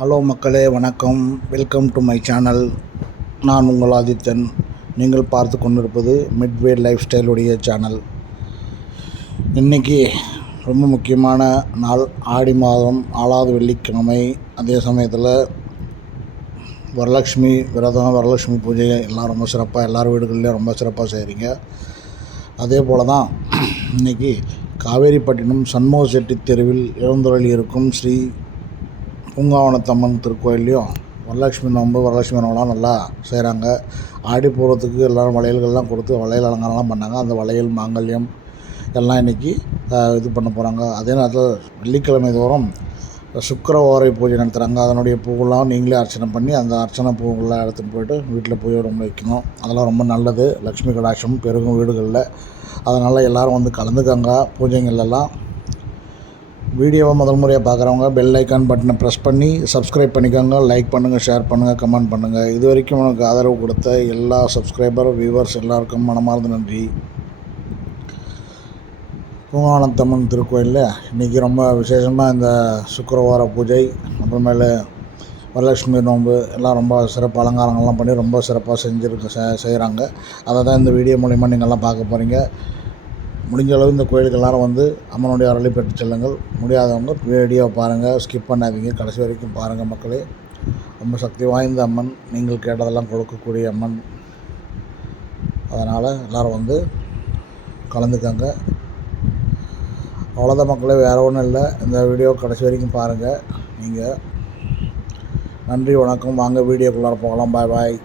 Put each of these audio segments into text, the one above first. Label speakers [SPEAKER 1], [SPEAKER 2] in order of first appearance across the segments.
[SPEAKER 1] Hello மக்களே வணக்கம். Welcome to my channel நான் உங்கள் ஆதித்தன். நீங்கள் பார்த்து கொண்டிருப்பது மிட்வே லைஃப் ஸ்டைலுடைய சேனல் இன்றைக்கி ரொம்ப முக்கியமான நாள். ஆடி மாதம் நாலாவது வெள்ளிக்கிழமை. அதே சமயத்தில் வரலட்சுமி விரதம் வரலட்சுமி பூஜை எல்லாம் ரொம்ப சிறப்பாக எல்லார் வீடுகள்லேயும் ரொம்ப சிறப்பாக செய்கிறீங்க அதே போல் தான் இன்றைக்கி காவேரிப்பட்டினம் சண்முக செட்டி தெருவில் எழுந்தருளி இருக்கும் ஸ்ரீ பூங்காவனத்தம்மன் திருக்கோயில்லையும் வரலட்சுமி நோன்பு வரலட்சுமி நோம்பெலாம் நல்லா செய்கிறாங்க ஆடி பூர்வத்துக்கு எல்லோரும் வளையல்கள்லாம் கொடுத்து வளையல் அலங்காரம்லாம் பண்ணாங்க. அந்த வளையல் மாங்கல்யம் எல்லாம் இன்றைக்கி இது பண்ண போகிறாங்க அதே நேரத்தில் வெள்ளிக்கிழமை தோறும் சுக்கர ஓரை பூஜை நடத்துகிறாங்க அதனுடைய பூவெல்லாம் நீங்களே அர்ச்சனை பண்ணி அந்த அர்ச்சனை பூவெல்லாம் எடுத்துகிட்டு போயிட்டு வீட்டில் போய் ரொம்ப வைக்கணும். அதெல்லாம் ரொம்ப நல்லது. லக்ஷ்மி கடாட்சம் பெருகும் வீடுகளில். அதனால் எல்லோரும் வந்து கலந்துக்கங்க. பூஜைங்கள்லாம் வீடியோவை முதல் முறையாக பார்க்குறவங்க பெல் ஐக்கான் பட்டனை ப்ரெஸ் பண்ணி சப்ஸ்கிரைப் பண்ணிக்கோங்க லைக் பண்ணுங்கள் ஷேர் பண்ணுங்கள் கமெண்ட் பண்ணுங்கள் இது வரைக்கும் எனக்கு ஆதரவு கொடுத்த எல்லா சப்ஸ்கிரைபர் வியூவர்ஸ் எல்லாருக்கும் மனமார்ந்த நன்றி. பூங்கானத்தம்மன் திருக்கோயிலில் இன்றைக்கி ரொம்ப விசேஷமாக இந்த சுக்கரவார பூஜை அப்புறமேலு வரலட்சுமி நோன்பு எல்லாம் ரொம்ப சிறப்பு அலங்காரங்கள்லாம் பண்ணி ரொம்ப சிறப்பாக செஞ்சுருக்க செய்கிறாங்க அதை தான் இந்த வீடியோ மூலிமா நீங்கள்லாம் பார்க்க போகிறீங்க முடிஞ்ச அளவு இந்த கோயிலுக்கு எல்லாரும் வந்து அம்மனுடைய அருளை பெற்று செல்லுங்கள். முடியாதவங்க வீடியோ பாருங்கள் ஸ்கிப் பண்ணாதீங்க. கடைசி வரைக்கும் பாருங்கள் மக்களே. ரொம்ப சக்தி வாய்ந்த அம்மன் நீங்கள் கேட்டதெல்லாம் கொடுக்கக்கூடிய அம்மன். அதனால் எல்லோரும் வந்து கலந்துக்கங்க. அவ்வளோதான் மக்களே வேறு ஒன்றும் இல்லை. இந்த வீடியோ கடைசி வரைக்கும் பாருங்கள் நீங்கள் நன்றி வணக்கம். வாங்க வீடியோக்குள்ளார போகலாம். பாய் பாய்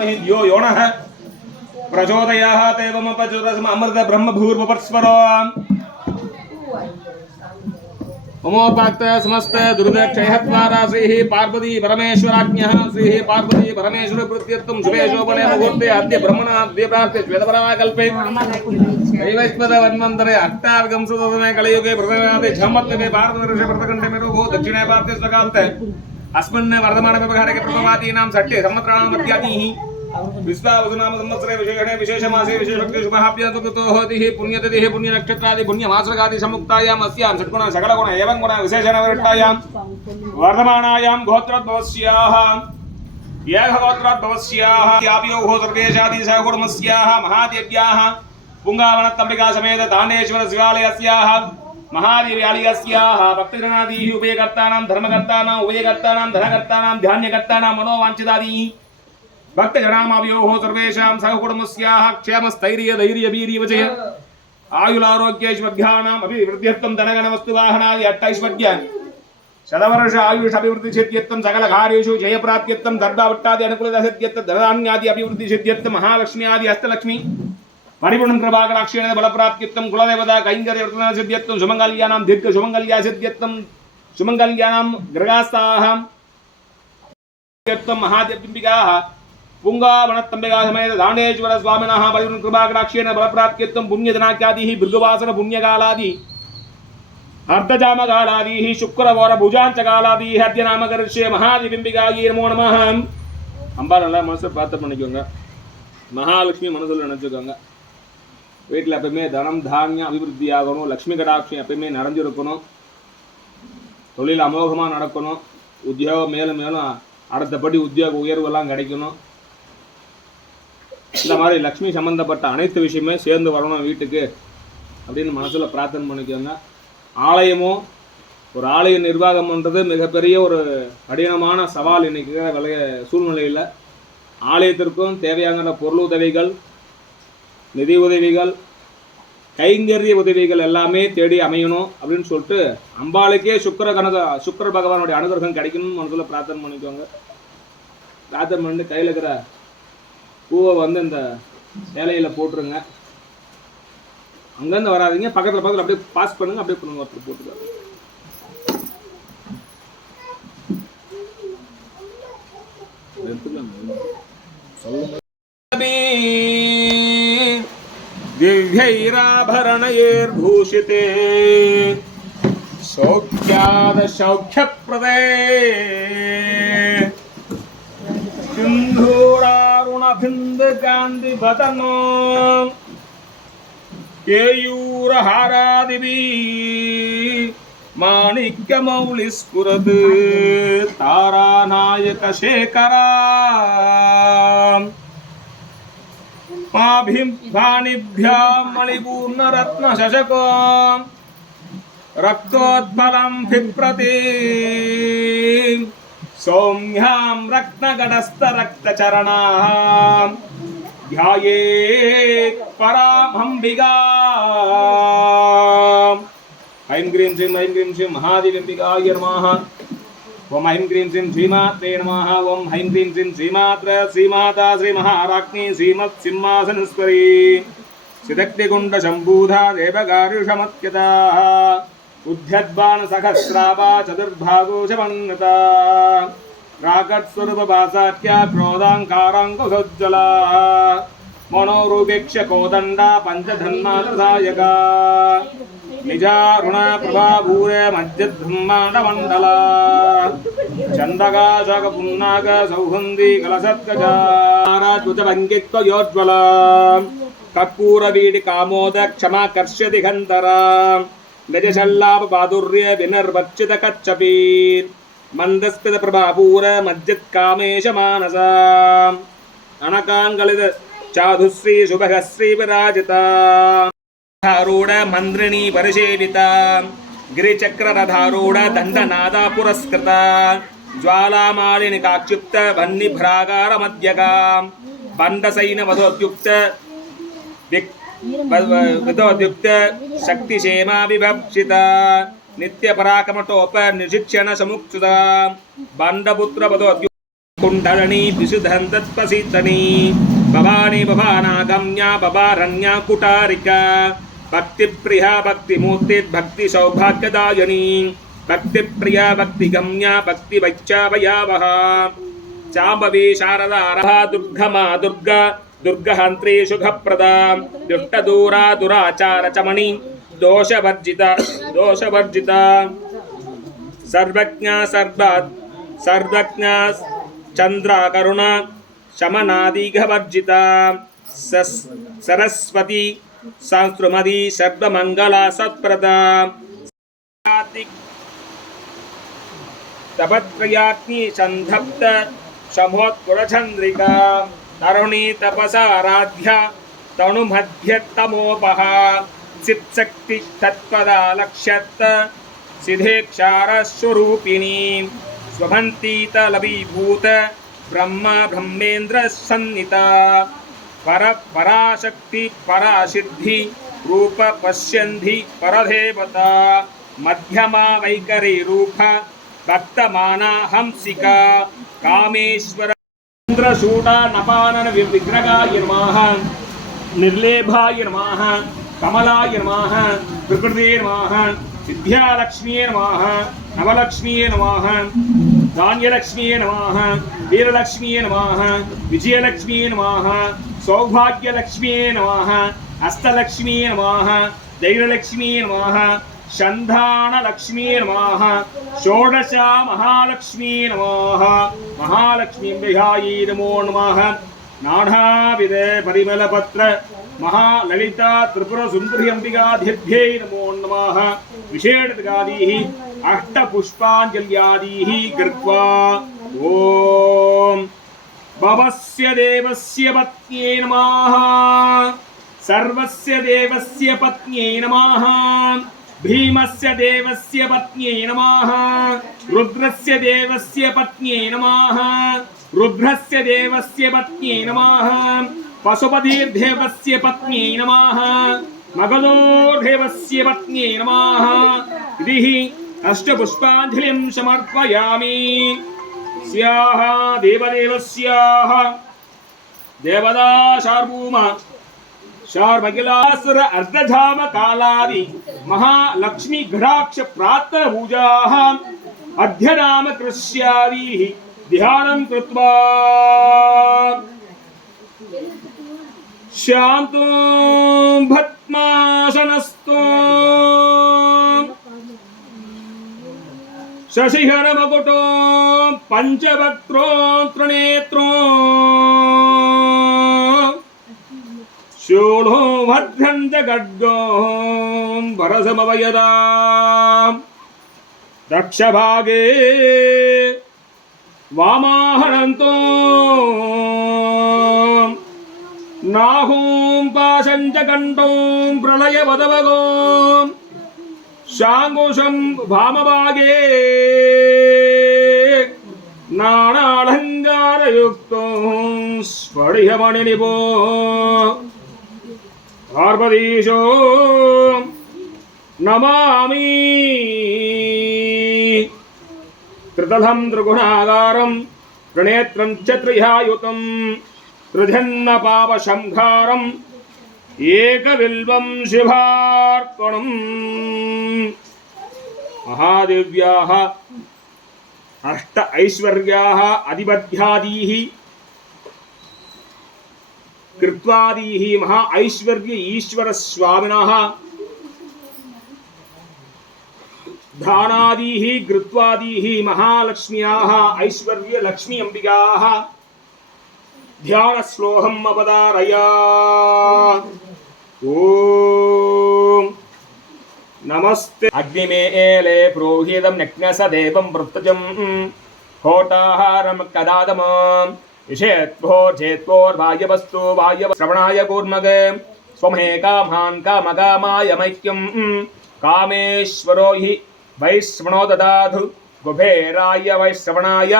[SPEAKER 2] धीमहि यो योणः प्रचोदयात् एवमपचोदसम् अमृतब्रह्मभूर्वपरस्परो ममोपाक्त समस्त दुर्दक्षयत्वाराश्रीः पार्वती परमेश्वराज्ञः, श्रीः पार्वती परमेश्वर प्रत्यत्वं शुभेशोपने मुहूर्ते अद्य ब्रह्मणाद्य प्राप्ते श्वेतपराकल्पे दैवैश्वदवन्वन्तरे अष्टार्गं सुदमे कलियुगे प्रथमादे झमत्वे भारतवर्षे प्रथकण्ठे मेरुभो दक्षिणे भारते स्वकान्ते। अस्मिन् वर्धमानव्यवहारे प्रथमादीनां षट्टे संवत्राणाम् अत्यादीः विश्वावसुनाम संवत्सरे विशेषणे विशेषमासे विशेषभक्ति शुभाभ्यासो कृतो होतिः पुण्यतिथिः पुण्यनक्षत्रादि पुण्यमासरकादि समुक्तायाम् अस्यां षट्गुण सकलगुण एवं गुण विशेषणवृट्टायां वर्धमानायां गोत्रोद्भवस्याः यः गोत्रोद्भवस्याः याप्योः सर्वेशादि सहकुर्मस्याः महादेव्याः पुङ्गावनत्तम्बिका समेत दाण्डेश्वर शिवालयस्याः महादेव्यालयस्याः भक्तजनादीः उभयकर्तानां धर्मकर्तानां उभयकर्तानां धनकर्तानां ध्यान्यकर्तानां मनोवाञ्छितादीः భక్తజనామవయోహో సర్వేషాం సహకుటుంబస్యాః క్షేమస్థైర్య ధైర్య వీర్యవచయ ఆయులారోగ్యైశ్వర్యాణం అభివృద్ధ్యర్థం ధనగణ వస్తువాహనాది అట్టైశ్వర్యాన్ని శతవర్ష ఆయుష్ అభివృద్ధి సిద్ధ్యర్థం సకల కార్యేషు జయప్రాప్త్యర్థం దర్భావట్టాది అనుకూలత సిద్ధ్యర్థం ధనధాన్యాది అభివృద్ధి సిద్ధ్యర్థం మహాలక్ష్మి ఆది హస్తలక్ష్మి పరిపూర్ణ ప్రభాకరాక్షేణ బలప్రాప్త్యర్థం కులదేవత కైంకర్యవర్తన సిద్ధ్యర్థం సుమంగళ్యానాం దీర్ఘ సుమంగళ్యా సిద్ధ్యర్థం సుమంగళ్యానాం గ్రగాస్తాహం మహాదింబికా पुङ्गावणत्तम्बिका समेत दाण्डेश्वर स्वामिनः परिवृन् कृपाकटाक्षेण बलप्राप्त्यर्थं पुण्यजनाख्यादिः भृगुवासर पुण्यकालादि अर्धजामकालादिः शुक्रवार भुजाञ्चकालादिः अद्य नामकरिष्ये மகாதிபிம்பிகாயி நமோ நமः அம்பா நல்லா மனசில் பிரார்த்தனை பண்ணிக்கோங்க மகாலட்சுமி மனசில் நினச்சிக்கோங்க வீட்டில் எப்பயுமே தனம் தானியம் அபிவிருத்தி ஆகணும் லக்ஷ்மி கடாட்சம் எப்பயுமே நிறைஞ்சிருக்கணும் தொழில் அமோகமாக நடக்கணும் உத்தியோகம் மேலும் மேலும் அடுத்தபடி உத்தியோக உயர்வெல்லாம் கிடைக்கணும் இந்த மாதிரி லக்ஷ்மி சம்மந்தப்பட்ட அனைத்து விஷயமே சேர்ந்து வரணும் வீட்டுக்கு அப்படின்னு மனசில் பிரார்த்தனை பண்ணிக்கோங்க. ஆலயமும் ஒரு ஆலய நிர்வாகம் பண்ணுறது மிகப்பெரிய ஒரு கடினமான சவால் இன்னைக்கு இருக்கிற விளைய சூழ்நிலையில். ஆலயத்திற்கும் தேவையான பொருள் உதவிகள் நிதி உதவிகள் கைங்கரிய உதவிகள் எல்லாமே தேடி அமையணும் அப்படின்னு சொல்லிட்டு அம்பாளுக்கே சுக்கிர கனக சுக்கர பகவானுடைய அனுகிரகம் கிடைக்கணும்னு மனசில் பிரார்த்தனை பண்ணிக்கோங்க. பிரார்த்தனை பண்ணி கையில் இருக்கிற பூவை வந்து இந்த சேலையில் போட்டுருங்க அங்கேருந்து வராதீங்க பக்கத்தில் பக்கத்தில் அப்படியே பாஸ் பண்ணுங்க அப்படியே பண்ணுங்க ஒருத்தர் போட்டுருக்காங்க दिव्यैराभरणैर्भूषिते सौख्यादसौख्यप्रदे सिन्धूरारुणभिन्दकान्तिपतनो केयूरहारादिभिः माणिक्यमौलिस्फुरत् तारानायकशेखरा माभिम्भानिभ्यां मणिपूर्णरत्नशशको रक्तोत्पलं बिभ्रति सौम्यां रत्नगडस्थरक्तचरणां ध्यायेत् परामम्बिका ऐं ग्रीं श्रीं ऐं ग्रीं श्रीं महादेव्यम्बिकाय नमः ఓం ఐం క్రీం శ్రీం శ్రీమాత్రే నమ ఓం హైం క్రీం శ్రీం శ్రీమాత్ర శ్రీమాతా శ్రీ మహారాజ్ఞి శ్రీమత్ సింహాసనస్వరీ సిదగ్నిగుండ శంభూధా దేవగారుషమత్యత ఉద్యద్వాన సహస్రావా చతుర్భాగో చమన్నత రాగత్స్వరూప భాసాఖ్య క్రోధాంకారాంకుశోజ్వల మనోరూపేక్ష కోదండ పంచధన్మాదాయక నిజారుణ ప్రభాభూర మధ్యబ్రహ్మాండ మండల చందగాశక పున్నాగ సౌగంధి కలసత్కజారాద్భుత భంగిత్వయోజ్వల కర్పూర వీడి కామోద క్షమాకర్ష్య దిగంతర గజశల్లాప పాదుర్య వినర్వర్చిత కచ్చపీర్ మందస్మిత ప్రభాపూర మజ్జత్ కామేశ మానస అనకాంగలిత చాధుశ్రీ శుభశ్రీ విరాజిత రథారూఢ మంద్రిణీ పరిసేవిత గిరిచక్ర విధోద్యుక్త శక్తి క్షేమా విభక్షిత నిత్య పరాకమటోపనిశిక్షణ సముక్షుత బండపుత్ర కుండలనీ విశుధంతత్పసీతనీ భవానీ భవానాగమ్యా భవారణ్యా కుటారిక భక్తి ప్రియ భక్తి మూర్తి భక్తి సౌభాగ్యదాయని భక్తి ప్రియ భక్తి గమ్య భక్తి వైచ్యావయావహ చాంబవి శారదారహ దుర్గమా దుర్గా सुखप्रदा दुष्टदूरा दुराचारचमणि दोषवर्जिता दोषवर्जिता। सर्वज्ञा सर्व, सर्वज्ञा चन्द्राकरुण शमनादिघवर्जिता सरस्वती संस्कृमदी सर्वमङ्गला सत्प्रदा। तपत्रयाग्नि सन्धप्त शमोत्कुरचन्द्रिका तरुणी तपसाराध्या तणुमध्यतमोपः चित्शक्ति तत्पदा लक्ष्यत् सिधेक्षारस्वरूपिणी ब्रह्म ब्रह्मेन्द्र सन्निता पर पराशक्ति, परासिद्धि रूप पश्यन्धि परदेवता। मध्यमा वैकरी रूप भक्तमाना हंसिका। कामेश्वर चन्द्रशूटा नपानन विग्रहाय नमः, निर्लेभाय नमः, कमलाय नमः प्रकृते नमः सिद्ध्यालक्ष्मीये नमः, नवलक्ष्मीये नमः, धान्यलक्ष्मीये नमः, वीरलक्ष्मीये नमः, विजयलक्ष्मीये नमः, सौभाग्यलक्ष्मीये नमः, हस्तलक्ष्मीये नमः धैर्यलक्ष्मीये नमः షంధానలక్ష్మీ నమ షోడశ మహాలక్ష్మీ నమ మహాలక్ష్మీంబిహాయీ నమో నమ నాఢావిదే పరిమళపత్ర మహాలలితా త్రిపుర సుందర్యంబికాధిభ్యై నమో నమ విషేణగాదీ అష్టపుష్పాంజల్యాదీ గృత్వా ఓం భవస్య దేవస్య పత్యే నమః సర్వస్య దేవస్య పత్యే నమః భీమస్య దేవస్య పత్న్యై నమః రుద్రస్య దేవస్య పత్న్యై నమః రుద్రస్య దేవస్య పత్న్యై నమః పశుపతిర్దేవస్య పత్న్యై నమః మగధోర్దేవస్య పత్న్యై నమః ఇది అష్టపుష్పాంజలిం సమర్పయామి స్యాహ దేవదేవస్యాహ దేవదా శార్భూమ शार्मकिलासुर अर्धधाम कालादि महालक्ष्मी घटाक्ष प्रातः भुजाः अध्यनाम कृष्यादिः ध्यानं कृत्वा। शान्तो भत्मासनस्तो त्रिनेत्रो। शूलो भद्रं च खड्गो वरसमवयदा दक्षभागे वामाहनन्तो नाहूं पाशं च कण्ठों प्रलयवदवगो शाङ्कुशं वामभागे नानालङ्कारयुक्तो स्फटिकमणिनिभो पार्वतीशो नमामि। त्रितलं त्रिगुणागारं त्रिनेत्रं च त्रिहायुतं त्रिजन्मपापशंहारम् एकबिल्वं शिवार्पणम्। महादेव्याः अष्ट ऐश्वर्याः अधिपध्यादीः कृत्वादीः महा ऐश्वर्य ईश्वरस्वामिनः धानादीः कृत्वादीः महालक्ष्म्याः ऐश्वर्यलक्ष्मी अम्बिकाः ध्यानश्लोकम् अपदारया ॐ नमस्ते। अग्निमेले प्रोहितं नग्नस देवं वृत्तजं होटाहारं कदादमाम्। विषेत्वोर्जेत्वोर्वायवस्तु वायवश्रवणाय कूर्मगे स्वमे कामान् कामकामाय मैक्यं कामेश्वरो हि वैश्रवणो ददातु कुबेराय वैश्रवणाय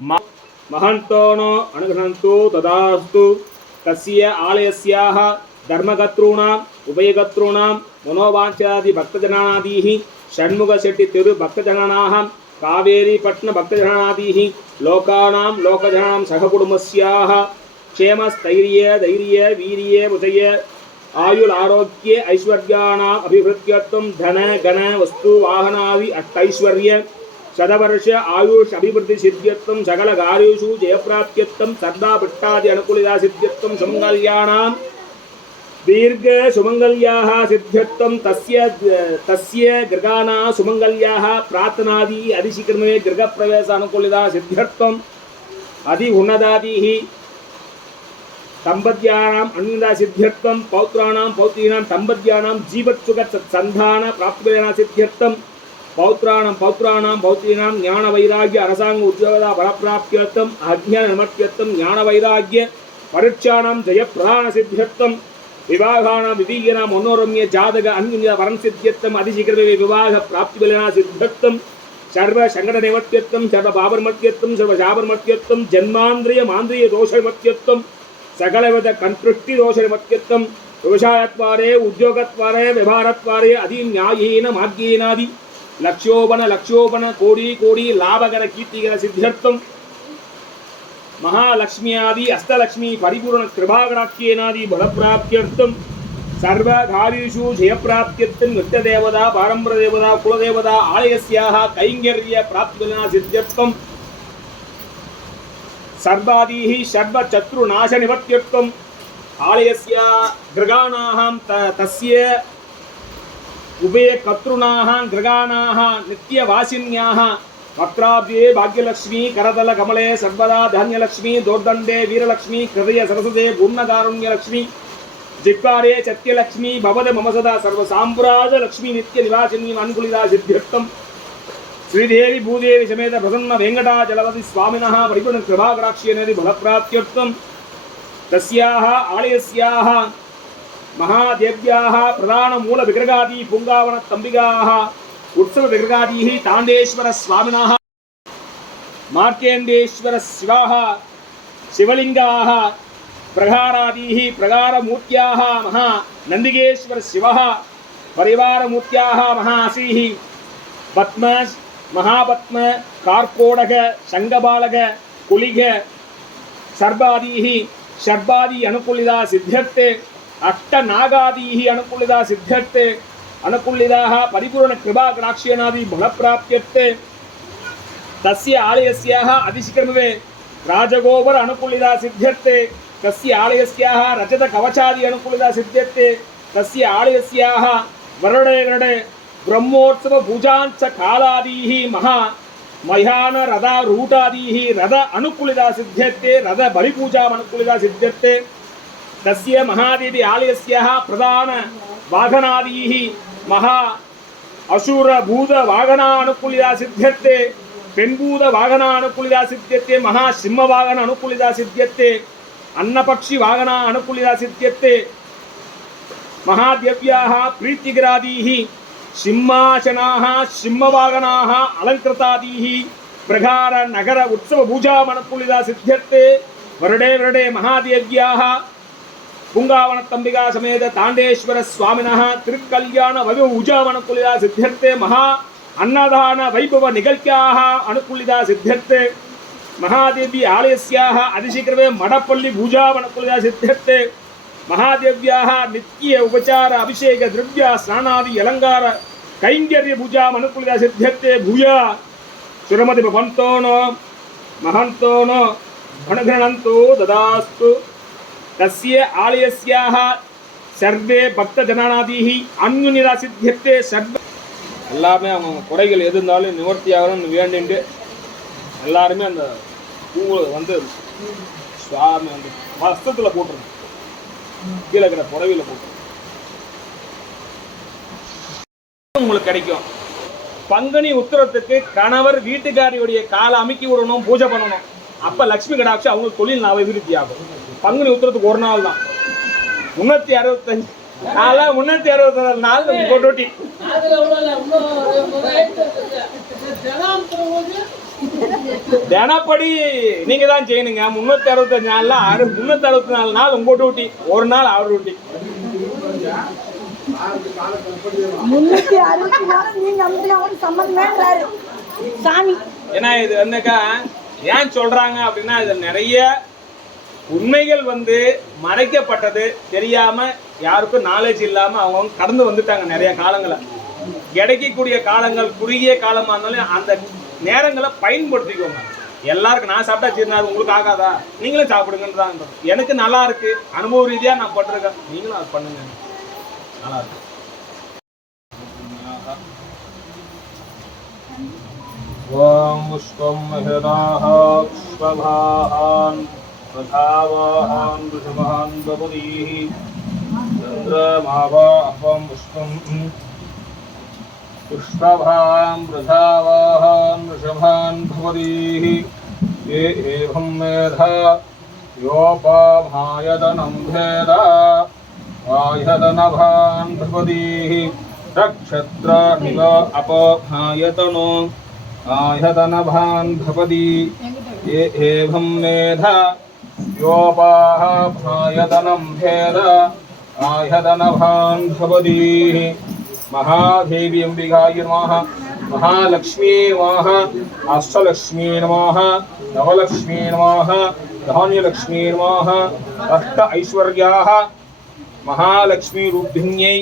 [SPEAKER 2] म- महन्तो नो अनुगृह्णन्तु तदास्तु तस्य आलयस्याः धर्मकर्तॄणाम् उभयकर्तॄणां मनोवाञ्छादिभक्तजनादीः षण्मुखशेट्टितिरुभक्तजनाः कावेरीपट्नभक्तजनादीः लोकानां लोकजनानां सहकुटुम्बस्याः क्षेमस्थैर्ये, धैर्ये, वीर्ये उदय आयुरारोग्ये, ऐश्वर्याणाम् अभिवृद्ध्यर्थं धन, गण, वस्तु, वाहनादि अष्टैश्वर्य, शतवर्ष आयुष தீர்க்க சுமங்கல்யாக சித்தியத்துவம் தஸ்ய தஸ்ய கிரகானா சுமங்கல்யாக பிரார்த்தனாதி அதிசீக்கிரமே கிரகப்பிரவேச அனுகூலிதா சித்தியத்துவம் அதி உன்னதாதிஹி தம்பத்தியானாம் அன்னிதா சித்தியத்துவம் பௌத்ராணாம் பௌத்ரீனாம் தம்பத்தியானாம் ஜீவச்சுக சந்தான பிராப்திகரணா சித்தியத்துவம் பௌத்ராணம் பௌத்ராணாம் பௌத்ரீனாம் ஞான வைராகிய அரசாங்க உத்தியோகதா பரப்பிராப்தியர்த்தம் அஜ்ஞான நமர்த்தியர்த்தம் ஞான வைராகிய பரீட்சானாம் ஜெயப்பிரதான சித்தியத்துவம் விவாகானாம் விதீயனாம் மனோரம்ய ஜாதக அன்யுன்ய வரம் சித்தியத்தம் அதிசீக்கிரமே விவாக பிராப்தி பலனா சித்தத்தம் சர்வ சங்கட நைவத்தியத்தம் சர்வ பாபர்மத்தியத்தம் சர்வ சாபர்மத்தியத்தம் ஜன்மாந்திரிய மாந்திரிய தோஷமத்தியத்தம் சகலவித கண்பிருஷ்டி தோஷமத்தியத்தம் விவசாயத்வாரே உத்தியோகத்வாரே விவகாரத்வாரே அதி நியாயீன மாத்தியேனாதி லக்ஷோபன லக்ஷோபன கோடி கோடி லாபகர கீர்த்திகர சித்தியர்த்தம் महालक्ष्म्यादि, अष्टलक्ष्मी, परिपूर्ण कृपागणाख्येनादि, बलप्राप्त्यर्थं सर्वकार्येषु जयप्राप्त्यर्थं नित्यदेवता, पारम्परदेवता, कुलदेवता, आलयस्याः कैङ्कर्यप्राप्तिना सिद्ध्यर्थं सर्वादीः सर्वचत्रुनाशनिवर्त्यर्थम् आलयस्य गृगाणाः त- तस्य उभयकर्तॄणाः गृगाणाः नित्यवासिन्याः పత్రాబ్దే భాగ్యలక్ష్మి కరతల కమలే సర్వదా ధాన్యలక్ష్మి దోర్దండే వీరలక్ష్మి హృదయ సరసదే పూర్ణదారుణ్యలక్ష్మి జిగ్వారే చత్యలక్ష్మి భవద మమ సదా సర్వసామ్రాజలక్ష్మి నిత్య నివాసిని అనుకూలిదా సిద్ధ్యర్థం శ్రీదేవి భూదేవి సమేత ప్రసన్న వెంకటాచలపతి స్వామిన పరిపూర్ణ కృభాకరాక్షి అనేది బలప్రాప్త్యర్థం తస్యాహ ఆలయస్యాహ మహాదేవ్యాహ ప్రధాన మూల విగ్రగాది పుంగావన తంబిగాహ உற்சவ விகிரகாதீ தாண்டேஸ்வர சுவாமினாக மார்க்கேண்டேஸ்வர சிவாக சிவலிங்காக பிரகாராதீ பிரகாரமூர்த்தியாக மகா நந்திகேஸ்வர சிவா பரிவாரமூர்த்தியாக மகாசீஹி பத்ம மகாபத்ம கார்கோடக சங்கபாலக குலிக சர்பாதீஹி ஷர்பாதி அனுகூலிதா சித்தத்து அஷ்ட நாகாதீஹி அனுகூலிதா சித்தத்து ಅನುಕುಲಿದಾಹ ಪರಿಪೂರ್ಣ ಕೃಪಾಕಟಾಕ್ಷೇನಾದಿ ಫಲಪ್ರಾಪ್ತ್ಯರ್ಥ ತಸ್ಯ ಆಲಯಸ್ಯಾಹ ಅಧಿಶಿಕ್ರಮವೇ ರಾಜಗೋಪರ ಅನುಕುಲಿದ ಸಿದ್ಧರ್ತೆ ತಸ್ಯ ಆಲಯಸ್ಯಾಹ ರಜತ ಕವಚಾದಿ ಅನುಕೂಲದ ಸಿದ್ಧತೆ ತಸ್ಯ ಆಲಯಸ್ಯಾಹ ವರಡೆ ಗರಡೆ ಬ್ರಹ್ಮೋತ್ಸವ ಭುಜಾಂಚ ಕಾಲಾದೀಹಿ ಮಹಾ ಮಯಾನ ರಥ ರೂಟಾದೀಹಿ ರಥ ಅನುಕೂಲಿದ ಸಿದ್ಧತೆ ರಥ ಬಲಿಪೂಜಾ ಅನುಕೂಲಿದ ಸಿದ್ಧತೆ ತಸ್ಯ ಮಹಾದೇವಿ ಆಲಯಸ್ಯಾಹ ಪ್ರಧಾನ ವಾಹನಾದೀಹಿ ಮಹಾ ಅಶೂರ ಭೂತ ವಾಗನ ಸಿದ್ಧತೆ ಪೆನ್ಭೂತ ವಾಗನ ಅನುಕೂಲಿದ ಸಿದ್ಧತೆ ಮಹಾ ಸಿಂಹ ವಾಗನ ಅನುಕೂಲಿದ ಸಿದ್ಧತೆ ಅನ್ನಪಕ್ಷಿ ವಾಗನ ಅನುಕೂಲಿದ ಸಿದ್ಧತೆ ಮಹಾದ್ಯವ್ಯಾ ಪ್ರೀತಿಗಿರಾದೀ ಸಿಂಹಾಸನಾ ಸಿಂಹವಾಗನಾ ಅಲಂಕೃತಾದೀಹಿ, ಪ್ರಗಾರ ನಗರ ಉತ್ಸವ ಪೂಜಾ ಅನುಕೂಲಿದ ಸಿದ್ಧತೆ ವರಡೆ ವರಡೆ ಮಹಾದೇವ್ಯಾ పుంగావన తంబిగా సమేత తాండేశ్వర స్వామిన తిరుకల్యాణ వయో ఉజావనకులిద సిద్ధ్యర్థే మహా అన్నదాన వైభవ నిగల్యాహ అనుకూలిద సిద్ధ్యర్థే. మహాదేవి ఆలయస్యాహ అతిశీఘ్రమే మడపల్లి భూజావనకులిద సిద్ధ్యర్థే. మహాదేవ్యాహ నిత్య ఉపచార అభిషేక ద్రవ్య స్నానాది అలంకార కైంకర్య భుజామనుకులిద సిద్ధ్యర్థే భూయ. సురమతి పంతోనో మహంతోనో గణగణంతో దదాస్తు. தஸ்ய ஆலயஸ்யாக சர்வே பக்த ஜனநாதீகி அன்யுநிதா சித்தியத்தே சர்வ எல்லாமே அவங்க குறைகள் எது இருந்தாலும் நிவர்த்தியாகணும்னு வேண்டிட்டு எல்லாருமே அந்த பூவை வந்து சுவாமி வந்து வஸ்திரத்தில் போட்டுருங்க. கீழே இருக்கிற புடவையில் போட்டுருங்க. உங்களுக்கு கிடைக்கும். பங்குனி உத்தரத்துக்கு கணவர் வீட்டுக்காரியுடைய காலை அமுக்கி விடணும் பூஜை பண்ணணும். அப்போ லக்ஷ்மி கடாட்சி அவங்க தொழில் நான் அபிவிருத்தி ஆகும் பங்குனி உத்தரத்துக்கு ஒரு நாள் தான். முன்னூத்தி அறுபத்தஞ்சு. நாளா முன்னூத்தி அறுபத்தி நாள்
[SPEAKER 3] இன்னும் ரைட் ஜனாந்திரம்
[SPEAKER 2] தினப்படி நீங்க தான் செய்யணுங்க. முன்னூத்தி அறுபத்தஞ்சு நாள்ல அறு முன்னூத்தி அறுபத்தி நாலு நாள் உங்க டியூட்டி ஒரு நாள் அவர் டியூட்டி
[SPEAKER 4] முன்னூத்தி அறுபத்தி நாலு நீங்க சாமி.
[SPEAKER 2] ஏன்னா இது வந்துக்கா ஏன் சொல்றாங்க அப்படின்னா இது நிறைய உண்மைகள் வந்து மறைக்கப்பட்டது தெரியாமல் யாருக்கும் நாலேஜ் இல்லாமல் அவங்க கடந்து வந்துட்டாங்க நிறைய காலங்களை. கிடைக்கக்கூடிய காலங்கள் குறுகிய காலமாக இருந்தாலும் அந்த நேரங்களை பயன்படுத்திக்கோங்க. எல்லாருக்கும் நான் சாப்பிட்டா சீர்னாரு உங்களுக்கு ஆகாதா? நீங்களும் சாப்பிடுங்கன்றான் எனக்கு நல்லா இருக்கு அனுபவ ரீதியாக நான் பட்டிருக்கேன். நீங்களும் அதை பண்ணுங்க. நல்லா இருக்கு. ஓம் புஷ்பம் ஹிராஹா ஸ்வபாஹான் प्रधावाहान् वृषभान् बबुधीः चन्द्रमावाहं पुष्पं पुष्पभां प्रधावाहान् वृषभान् भवदीः ये एवं मेधा योपामायतनं भेदा आयतनभान् भवदीः नक्षत्राणिव अपमायतनो आयतनभान् भवति ये एवं मेध योपायतनं भेद नमः
[SPEAKER 5] महालक्ष्मी नमः अष्टलक्ष्मी नमः नवलक्ष्मी नमः धान्यलक्ष्मी नमः अष्ट ऐश्वर्याः महालक्ष्मीरूपिण्यै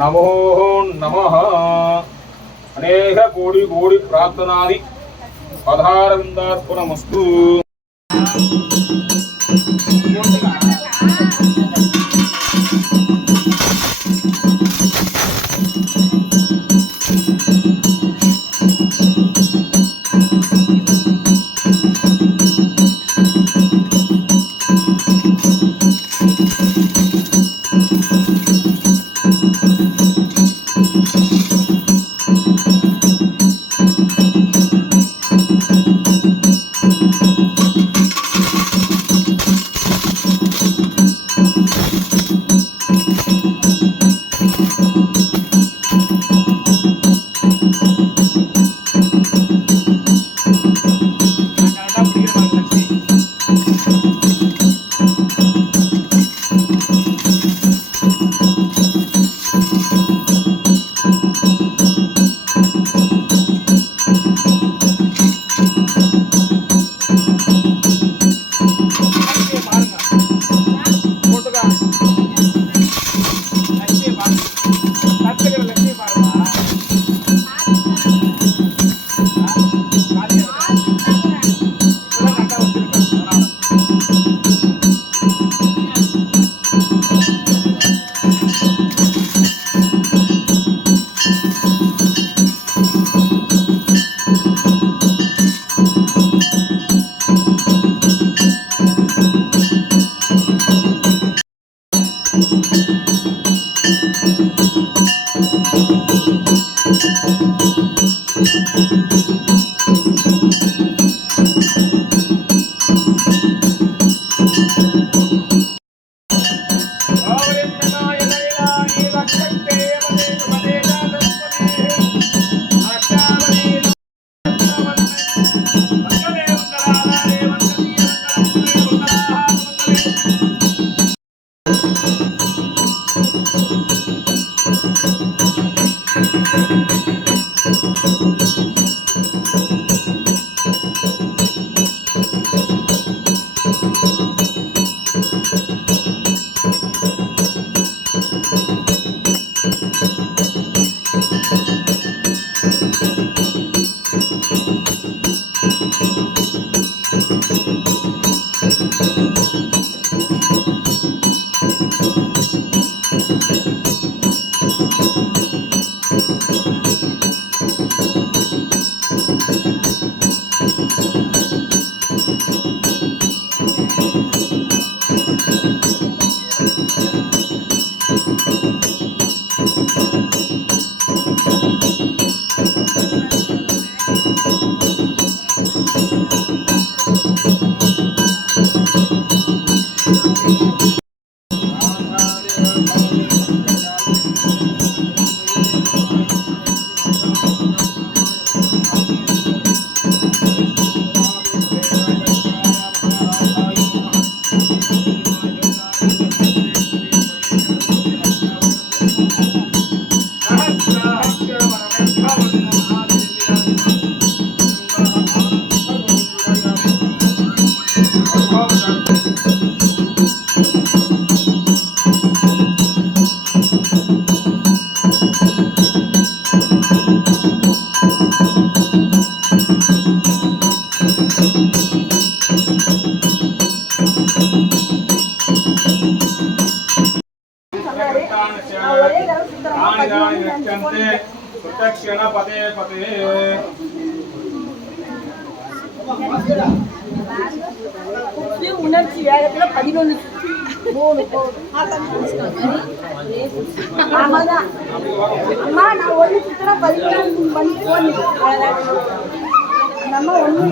[SPEAKER 5] नमो नमः। अनेक कोटि
[SPEAKER 2] Thank you.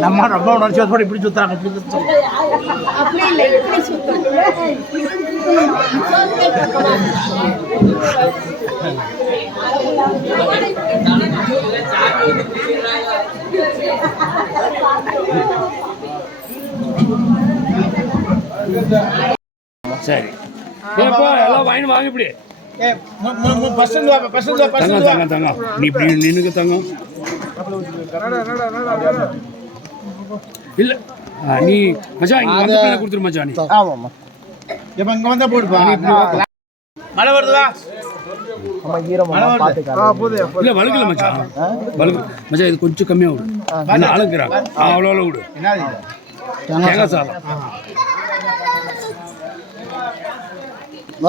[SPEAKER 4] நம்ம ரொம்ப உணர்ச்சியோட இப்படி சுத்துறாங்க இப்படி சுத்துறாங்க.
[SPEAKER 2] இப்படி
[SPEAKER 4] சரி
[SPEAKER 5] எல்லாம் வாங்கி இப்படி தங்கம் தங்கம் தங்கம். நீ இப்படி நின்னுக்கு தங்கம். இல்ல. ஆ, நீ மச்சான் இங்க வந்து பிள்ளை கொடுத்துரு மச்சான் நீ.
[SPEAKER 6] ஆமாம்மா. இப்போ இங்கே வந்தால் போடுப்பா. மழை வருதுவா நம்ம ஈரமாக பார்த்துக்கலாம்.
[SPEAKER 5] இல்ல வழுக்கல மச்சான். வழுக்கு மச்சான் இது கொஞ்சம் கம்மியா விடு. என்ன அழுக்குறாங்க அவ்வளோ அவ்வளோ விடு. தேங்காய் சாதம்.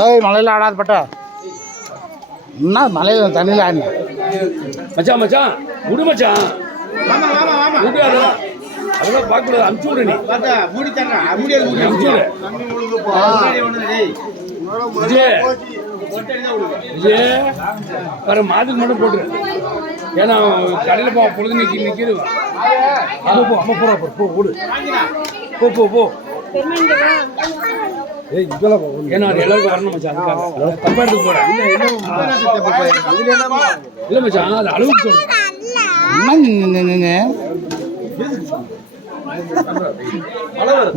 [SPEAKER 1] ஏய் மலையில் ஆடாது பட்டா. என்ன மலையில் தண்ணியில் ஆடின?
[SPEAKER 5] மச்சான் மச்சான் விடு மச்சான். அதெல்லாம் பார்க்கக்கூடாது அமுச்சு விடு நீ.
[SPEAKER 6] மூடி தர்றேன்.
[SPEAKER 5] அமுச்சு விடு. விஜய். விஜய் வேற மாதுக்கு மட்டும் போட்டுரு. ஏன்னா கடையில் போ பொழுது நிற்கி நிற்கிது போ போ அம்மா போறா போ போ விடு போ போ போ. ஏய் இதெல்லாம் ஏன்னா எல்லாருக்கும் வரணும் மச்சான் அதுக்காக. தப்பா எடுத்து போறேன் இல்ல மச்சான் அது அளவுக்கு சொல்றேன்.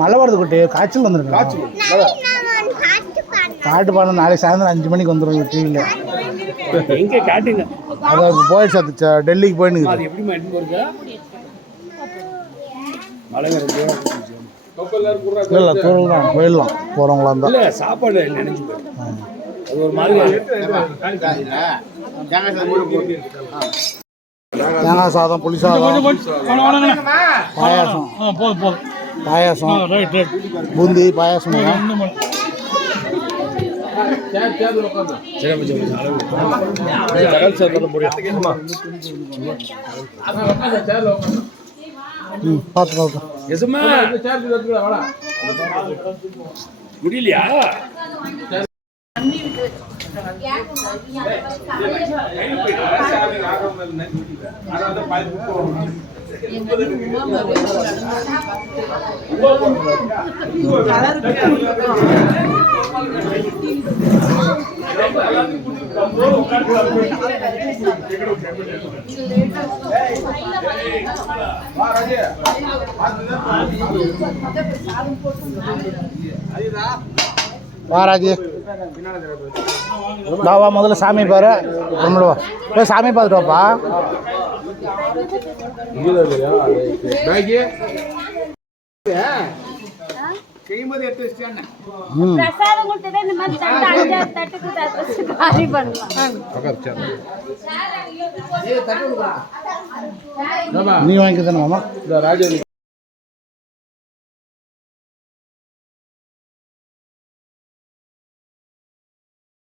[SPEAKER 1] மழை வருது குட்டி காய்ச்சல் வந்துருக்கு காய்ச்சல். பாட்டு பாடம் நாளைக்கு சாயந்தரம் அஞ்சு மணிக்கு வந்துடும் டிவியில்
[SPEAKER 5] எங்க காட்டுங்க?
[SPEAKER 1] அது அது போயிடுச்சு அது ச- டெல்லிக்கு
[SPEAKER 5] அது எப்படி போறதா? மழை வருது
[SPEAKER 1] இல்லை இல்லை தூரம் தான் போயிடலாம் போகிறவங்களா இருந்தால்
[SPEAKER 5] சாப்பாடு நினைச்சு அது ஒரு மாதிரி
[SPEAKER 1] தேங்காய் சாதம் புளி சாதம். பாயாசம். பாயாசம்.
[SPEAKER 5] ரைட் ரைட்
[SPEAKER 1] பூந்தி பாயாசம்.
[SPEAKER 5] முடியும்
[SPEAKER 1] ம் பார்த்து பார்த்து
[SPEAKER 5] எசுமா முடியலையா
[SPEAKER 1] ராஜி. வா முதல்ல சாமி பாரு. உன்னோட போய் சாமி பார்த்துட்டு வாப்பா.
[SPEAKER 4] பண்ணலாம்
[SPEAKER 1] நீ வாங்கிக்க மாமா?